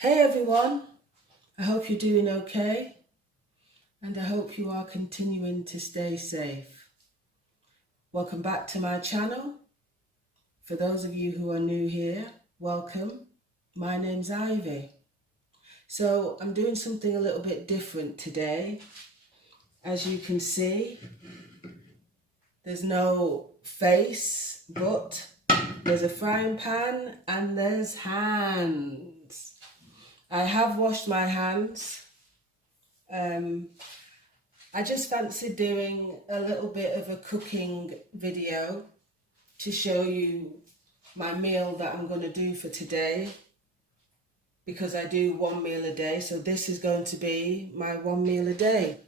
Hey everyone, I hope you're doing okay and I hope you are continuing to stay safe. Welcome back to my channel. For those of you who are new here, welcome. My name's Ivy. So I'm doing something a little bit different today. As you can see, there's no face, but there's a frying pan and there's hands. I have washed my hands. I just fancied doing a little bit of a cooking video to show you my meal that I'm going to do for today, because I do one meal a day, so this is going to be my one meal a day.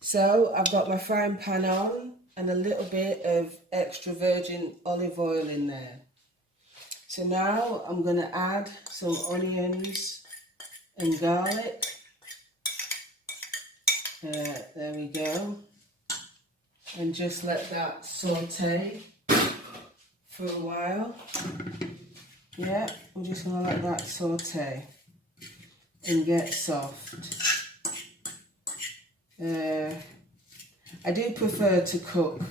So I've got my frying pan on and a little bit of extra virgin olive oil in there. So now I'm going to add some onions and garlic. There we go. And just let that saute for a while. Yeah, we're just going to let that saute and get soft. I do prefer to cook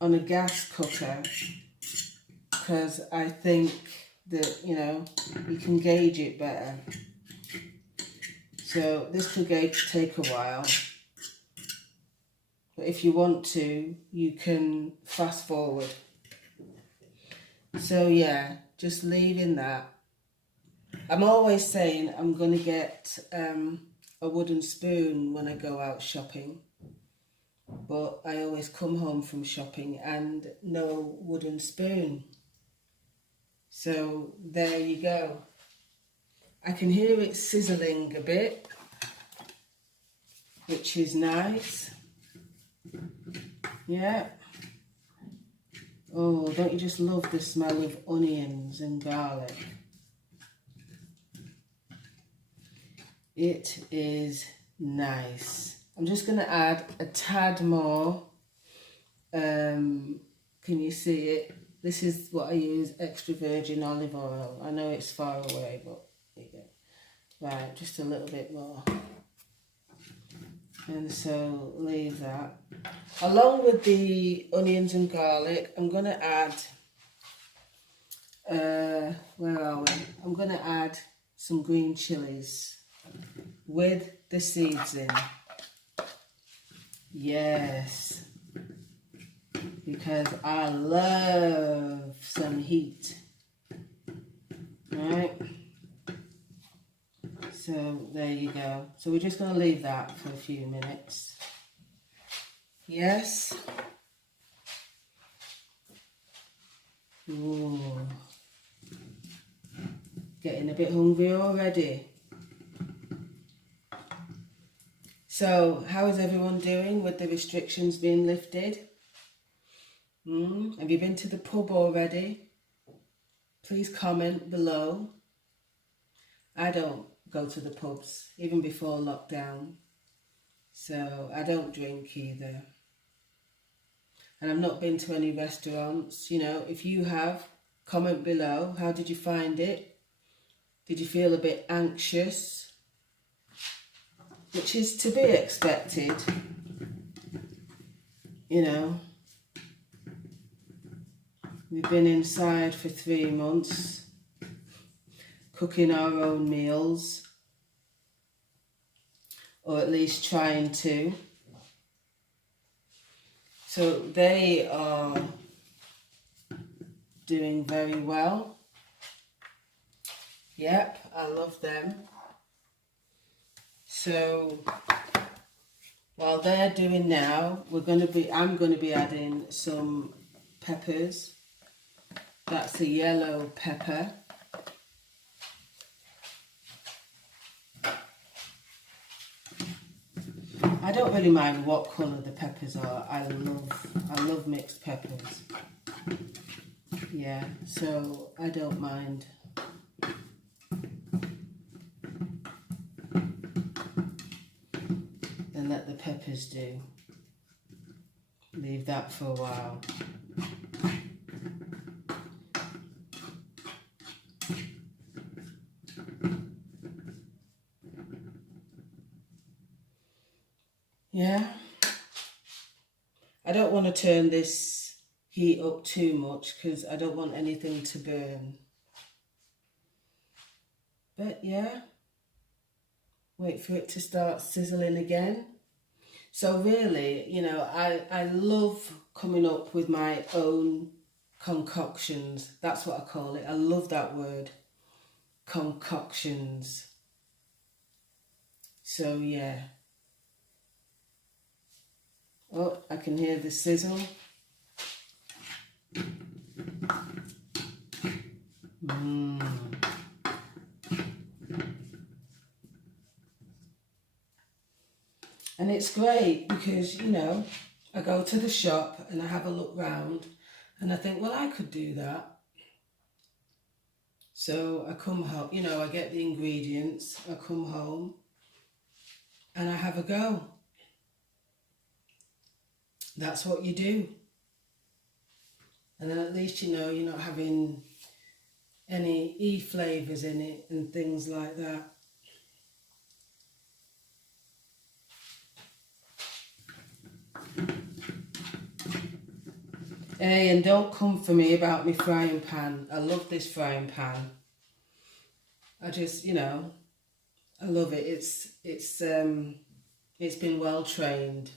on a gas cooker because I think that, you can gauge it better. So this could take a while. But if you want to, you can fast forward. So yeah, just leaving that. I'm always saying I'm going to get a wooden spoon when I go out shopping. But I always come home from shopping and no wooden spoon. So there you go. I can hear it sizzling a bit, which is nice. Yeah. Oh, don't you just love the smell of onions and garlic? It is nice. I'm just going to add a tad more. Can you see it? This is what I use, extra virgin olive oil. I know it's far away, but there you go. Right, just a little bit more. And so leave that. Along with the onions and garlic, I'm going to add, where are we? I'm going to add some green chilies with the seeds in. Yes, because I love some heat. Right? So there you go. So we're just going to leave that for a few minutes. Yes. Ooh. Getting a bit hungry already. So how is everyone doing with the restrictions being lifted? Have you been to the pub already? Please comment below. I don't go to the pubs, even before lockdown. So I don't drink either. And I've not been to any restaurants. If you have, comment below. How did you find it? Did you feel a bit anxious? Which is to be expected. We've been inside for 3 months, cooking our own meals, or at least trying to. So they are doing very well. Yep, I love them. So while they're doing now, I'm going to be adding some peppers. That's a yellow pepper. I don't really mind what colour the peppers are. I love mixed peppers. Yeah, so I don't mind. And let the peppers do. Leave that for a while. Yeah. I don't want to turn this heat up too much because I don't want anything to burn. But yeah, wait for it to start sizzling again. So really, you know, I love coming up with my own concoctions. That's what I call it. I love that word, concoctions. So yeah. Oh, I can hear the sizzle. And it's great because, you know, I go to the shop and I have a look round and I think, well, I could do that. So I come home, you know, I get the ingredients, I come home and I have a go. That's what you do. And then at least, you know, you're not having any E-flavours in it and things like that. Hey, and don't come for me about my frying pan. I love this frying pan. I just, you know, I love it. It's been well trained.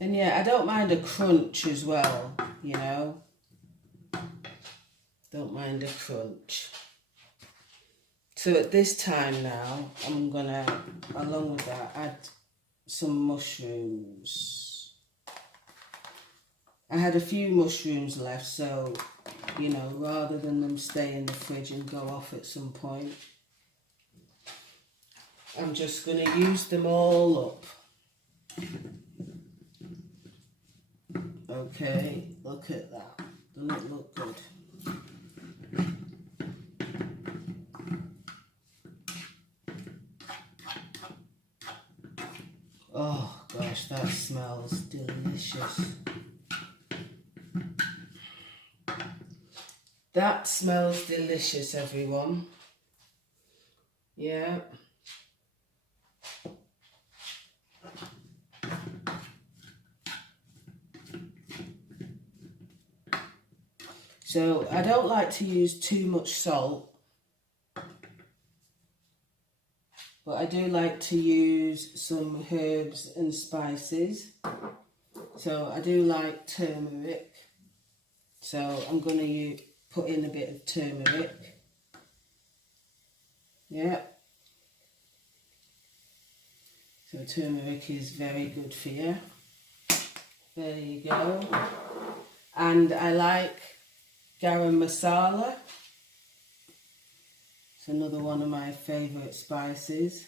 And yeah, I don't mind a crunch as well, you know. Don't mind a crunch. So at this time now, I'm gonna, along with that, add some mushrooms. I had a few mushrooms left, so, you know, rather than them stay in the fridge and go off at some point, I'm just gonna use them all up. Okay, look at that. Doesn't it look good? Oh gosh, that smells delicious. That smells delicious, everyone. Yeah. So I don't like to use too much salt, but I do like to use some herbs and spices. So I do like turmeric. So I'm going to put in a bit of turmeric. Yeah. So turmeric is very good for you. There you go. And I like garam masala. It's another one of my favourite spices.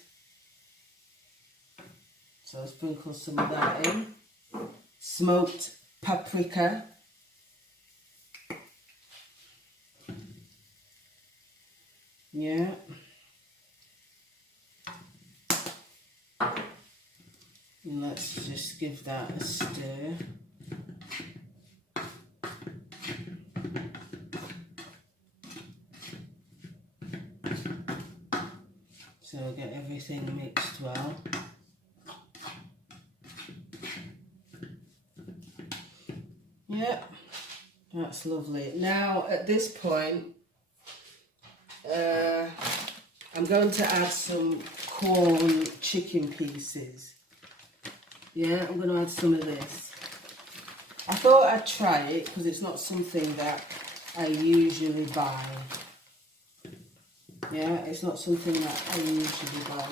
So I'll sprinkle some of that in. Smoked paprika. Yeah. And let's just give that a stir. So get everything mixed well. Yeah, that's lovely. Now at this point, I'm going to add some corn chicken pieces. Yeah, I'm going to add some of this. I thought I'd try it because it's not something that I usually buy. Yeah, it's not something that I usually buy.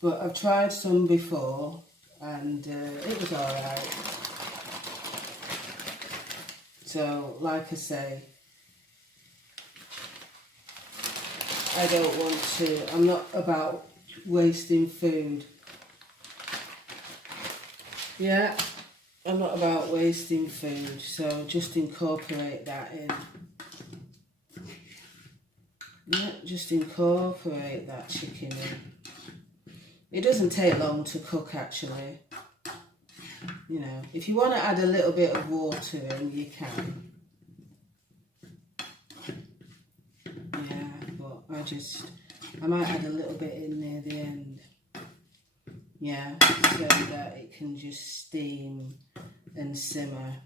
But I've tried some before and it was alright. So, like I say, I don't want to, I'm not about wasting food. Yeah, I'm not about wasting food, so just incorporate that in. Yeah, just incorporate that chicken in. It doesn't take long to cook actually. You know, if you want to add a little bit of water in, you can. I might add a little bit in near the end. Yeah, so that it can just steam and simmer.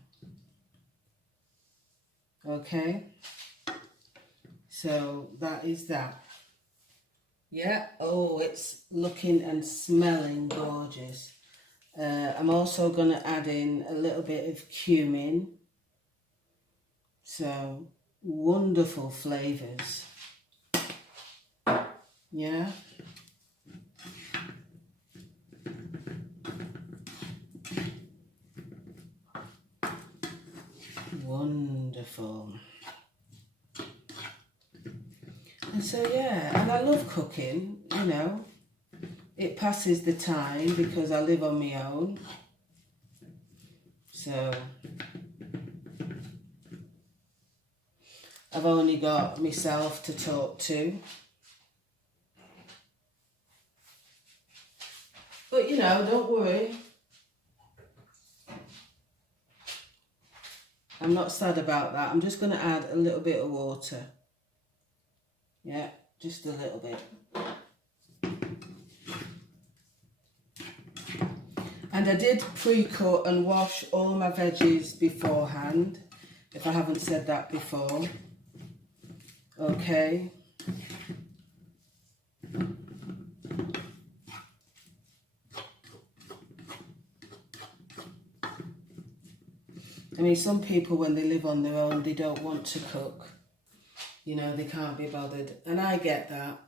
Okay, so that is that. Yeah, oh, it's looking and smelling gorgeous. I'm also going to add in a little bit of cumin. So, wonderful flavours. Yeah. Wonderful. And so, yeah, and I love cooking, you know. It passes the time because I live on my own. So, I've only got myself to talk to. But, you know, don't worry. I'm not sad about that. I'm just going to add a little bit of water. Yeah, just a little bit. And I did pre-cut and wash all my veggies beforehand, if I haven't said that before. Okay. I mean, some people, when they live on their own, they don't want to cook. You know, they can't be bothered. And I get that.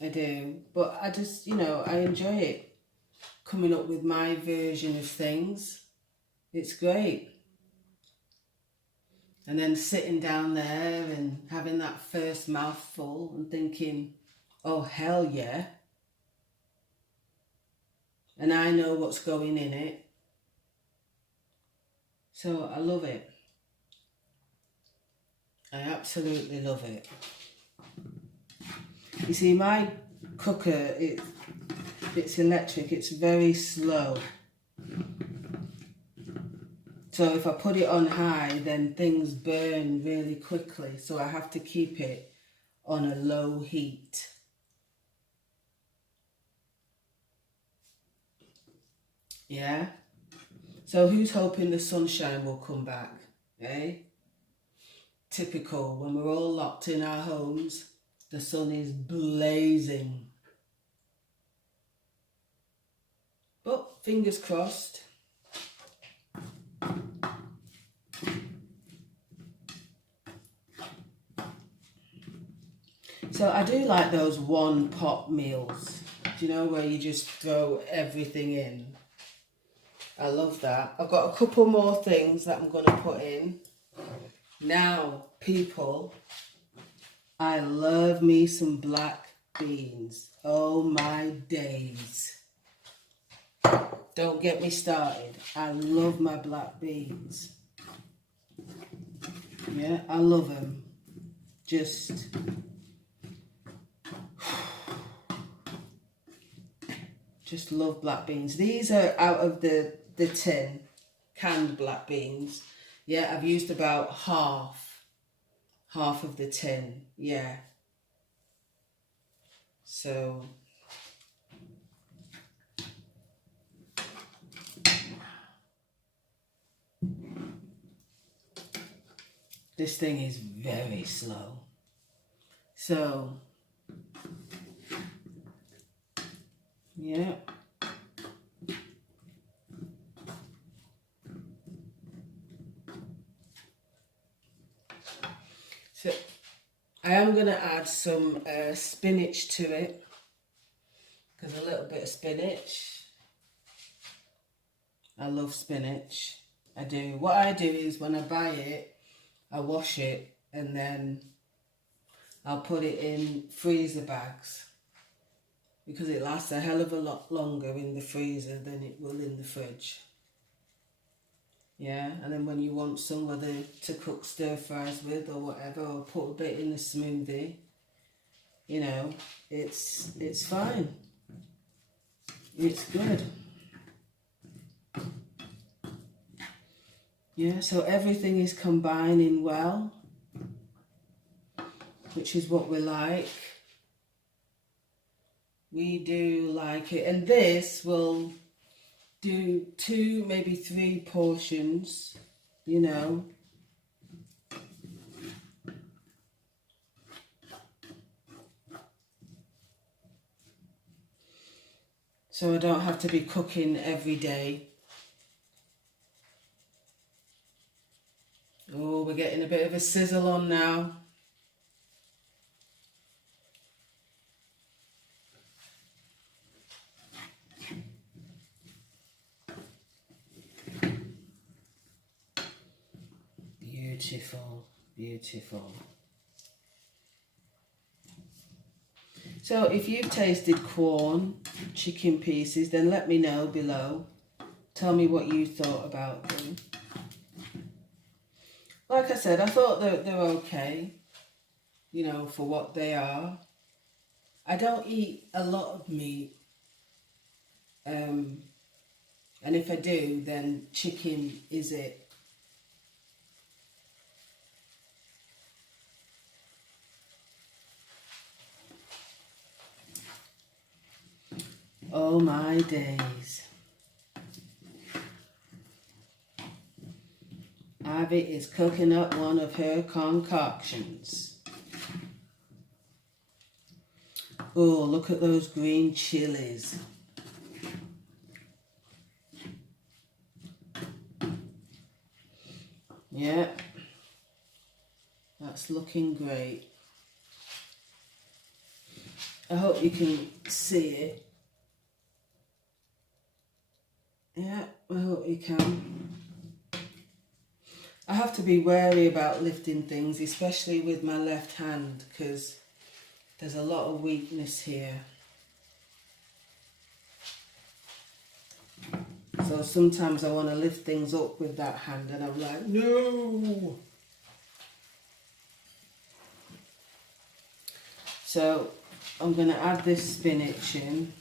I do. But I just, you know, I enjoy it. Coming up with my version of things. It's great. And then sitting down there and having that first mouthful and thinking, oh, hell yeah. And I know what's going in it. So I love it. I absolutely love it. You see, my cooker, it's electric, it's very slow. So if I put it on high, then things burn really quickly. So I have to keep it on a low heat. Yeah? So who's hoping the sunshine will come back? Eh? Typical, when we're all locked in our homes, the sun is blazing. But fingers crossed. So I do like those one pot meals. Do you know, where you just throw everything in? I love that. I've got a couple more things that I'm going to put in. Now, people, I love me some black beans. Oh my days. Don't get me started. I love my black beans. Yeah, I love them. Just love black beans. These are out of the tin, canned black beans. Yeah, I've used about half of the tin. Yeah. So this thing is very slow. So yeah. So I am going to add some spinach to it, because a little bit of spinach. I love spinach. I do. What I do is when I buy it, I wash it and then I'll put it in freezer bags, because it lasts a hell of a lot longer in the freezer than it will in the fridge. Yeah, and then when you want somebody to cook stir fries with or whatever, or put a bit in the smoothie, you know, it's fine. It's good. Yeah, so everything is combining well. which is what we like. We do like it. And this will do 2, maybe 3 portions, you know. So I don't have to be cooking every day. Oh, we're getting a bit of a sizzle on now. Beautiful, beautiful. So if you've tasted Quorn chicken pieces, then let me know below. Tell me what you thought about them. Like I said, I thought that they're okay, you know, for what they are. I don't eat a lot of meat. And if I do, then chicken is it. Oh my days. Abby is cooking up one of her concoctions. Oh, look at those green chilies. Yeah, that's looking great. I hope you can see it. Yeah, I hope you can. I have to be wary about lifting things, especially with my left hand, because there's a lot of weakness here. So sometimes I want to lift things up with that hand and I'm like, no! So I'm going to add this spinach in.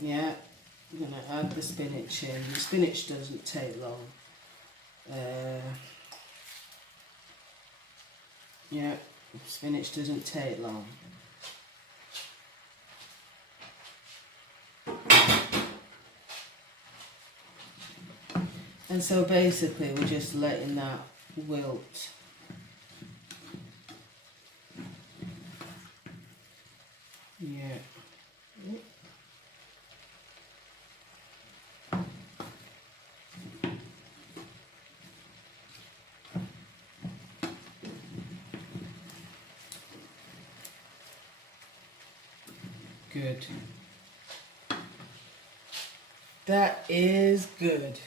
Yeah, I'm going to add the spinach in. The spinach doesn't take long. Yeah, spinach doesn't take long. And so basically we're just letting that wilt. Yeah. Good. That is good.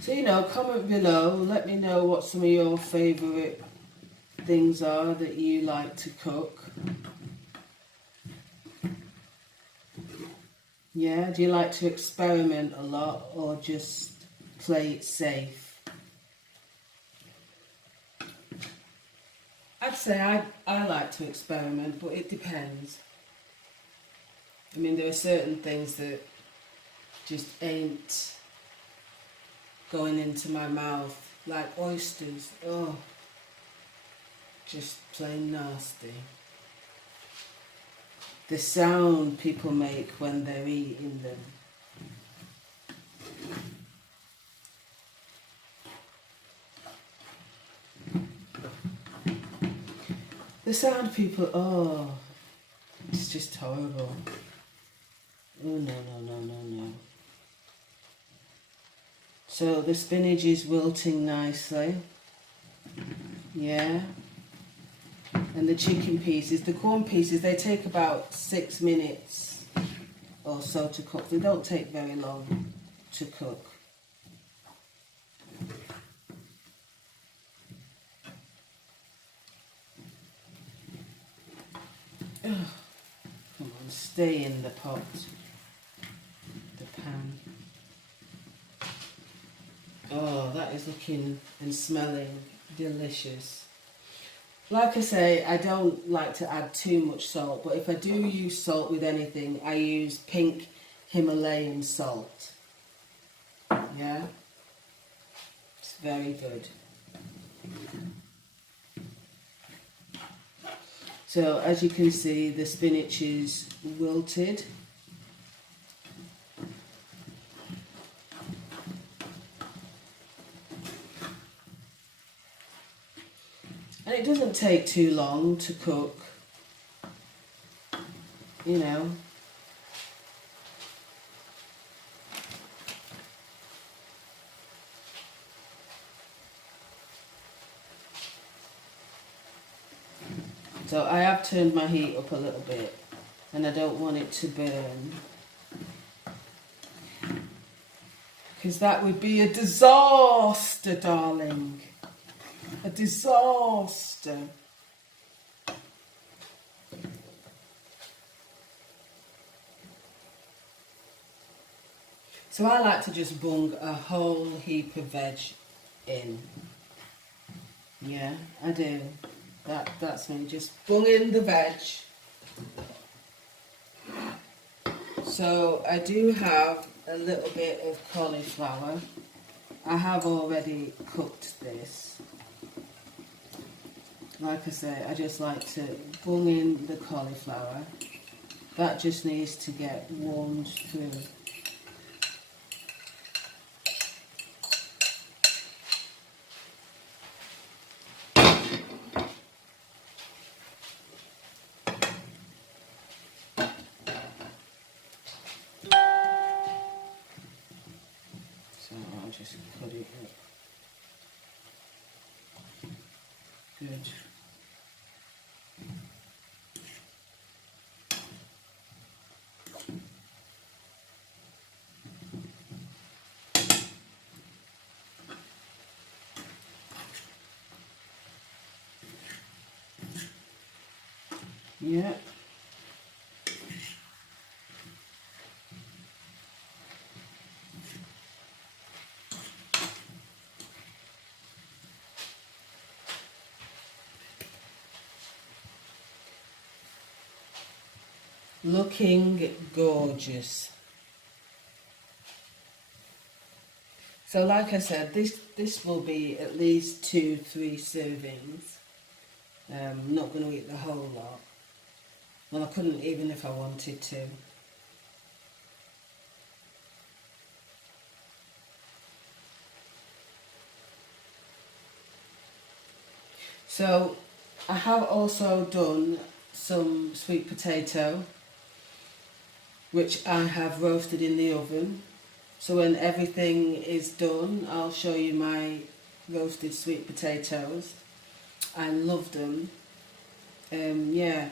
So, you know, comment below, let me know what some of your favourite things are that you like to cook. Yeah, do you like to experiment a lot or just play it safe? I'd say I like to experiment, but it depends. I mean, there are certain things that just ain't going into my mouth, like oysters. Oh, just plain nasty. The sound people make when they're eating them. The sound people, oh, it's just horrible. Oh, no, no, no, no, no. So the spinach is wilting nicely. Yeah. And the chicken pieces, the corn pieces, they take about 6 minutes or so to cook. They don't take very long to cook. Oh, come on, stay in the pot, the pan. Oh, that is looking and smelling delicious. Like I say, I don't like to add too much salt, but if I do use salt with anything, I use pink Himalayan salt. Yeah, it's very good. So as you can see, the spinach is wilted. And it doesn't take too long to cook, you know. So I have turned my heat up a little bit, and I don't want it to burn, because that would be a disaster, darling. A disaster. So I like to just bung a whole heap of veg in. Yeah, I do. That's me, just bung in the veg. So I do have a little bit of cauliflower. I have already cooked this. Like I say, I just like to bung in the cauliflower. That just needs to get warmed through. So I'll just put it up. Good. Yeah. Looking gorgeous. So like I said, this will be at least 2-3 servings. I'm not going to eat the whole lot. Well, I couldn't even if I wanted to. So I have also done some sweet potato, which I have roasted in the oven. So when everything is done, I'll show you my roasted sweet potatoes. I love them. Yeah,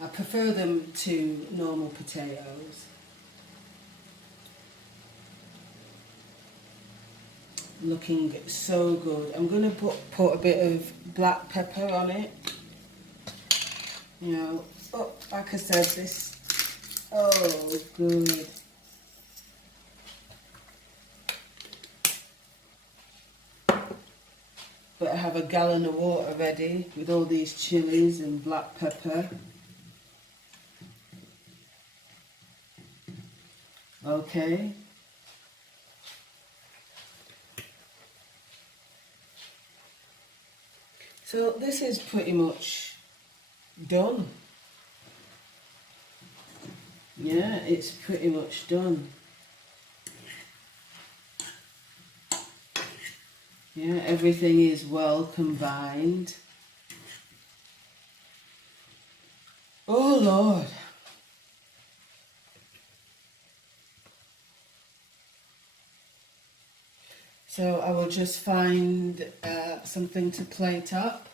I prefer them to normal potatoes. Looking so good. I'm going to put a bit of black pepper on it. You know, oh, like I said, this, oh, good. But I have a gallon of water ready with all these chilies and black pepper. Okay. So this is pretty much done. Yeah, it's pretty much done. Yeah, everything is well combined. Oh Lord. So I will just find something to plate up.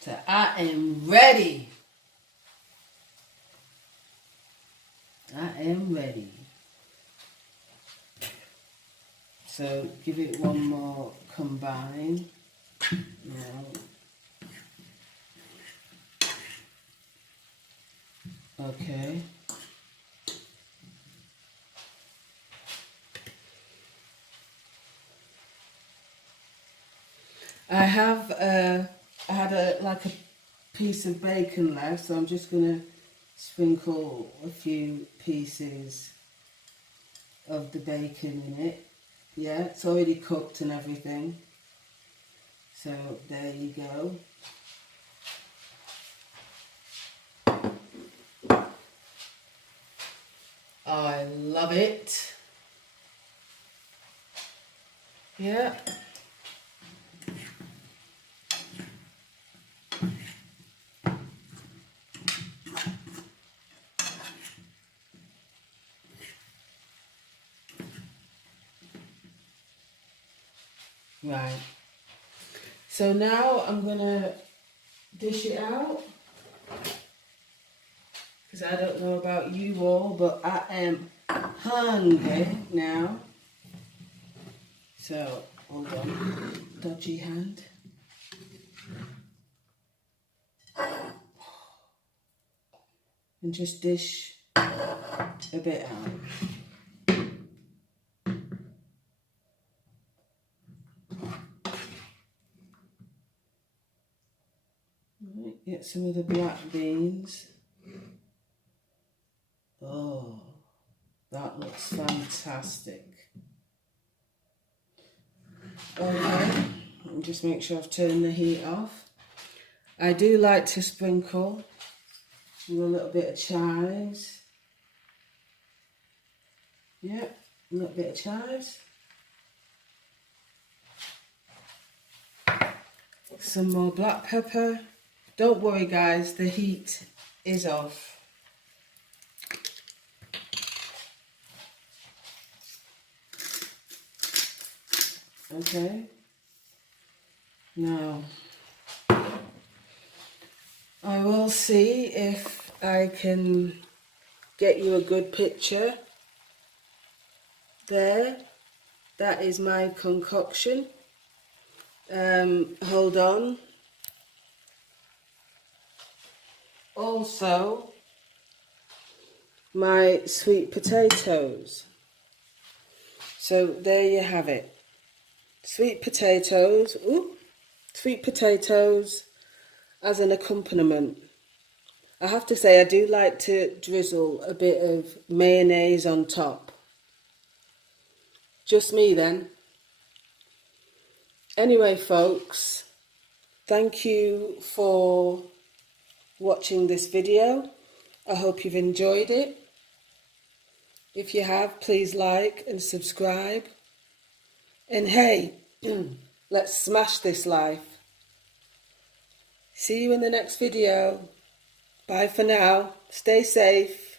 So I am ready. I am ready. So give it one more combine. Now. Okay. I had like a piece of bacon left, so I'm just gonna sprinkle a few pieces of the bacon in it. Yeah, it's already cooked and everything. So there you go. I love it. Yeah. Right. So now I'm gonna dish it out, because I don't know about you all, but I am hungry now. So hold on, dodgy hand. And just dish a bit out. Right, get some of the black beans. Oh, that looks fantastic. Okay, and just make sure I've turned the heat off. I do like to sprinkle with a little bit of chives. Yep, a little bit of chives. Some more black pepper. Don't worry guys, the heat is off. Okay. Now, I will see if I can get you a good picture. There, that is my concoction. Hold on. Also, my sweet potatoes. So there you have it. Sweet potatoes. Ooh, sweet potatoes as an accompaniment. I have to say I do like to drizzle a bit of mayonnaise on top. Just me then. Anyway folks, thank you for watching this video. I hope you've enjoyed it. If you have, please like and subscribe. And hey, let's smash this life. See you in the next video. Bye for now. Stay safe.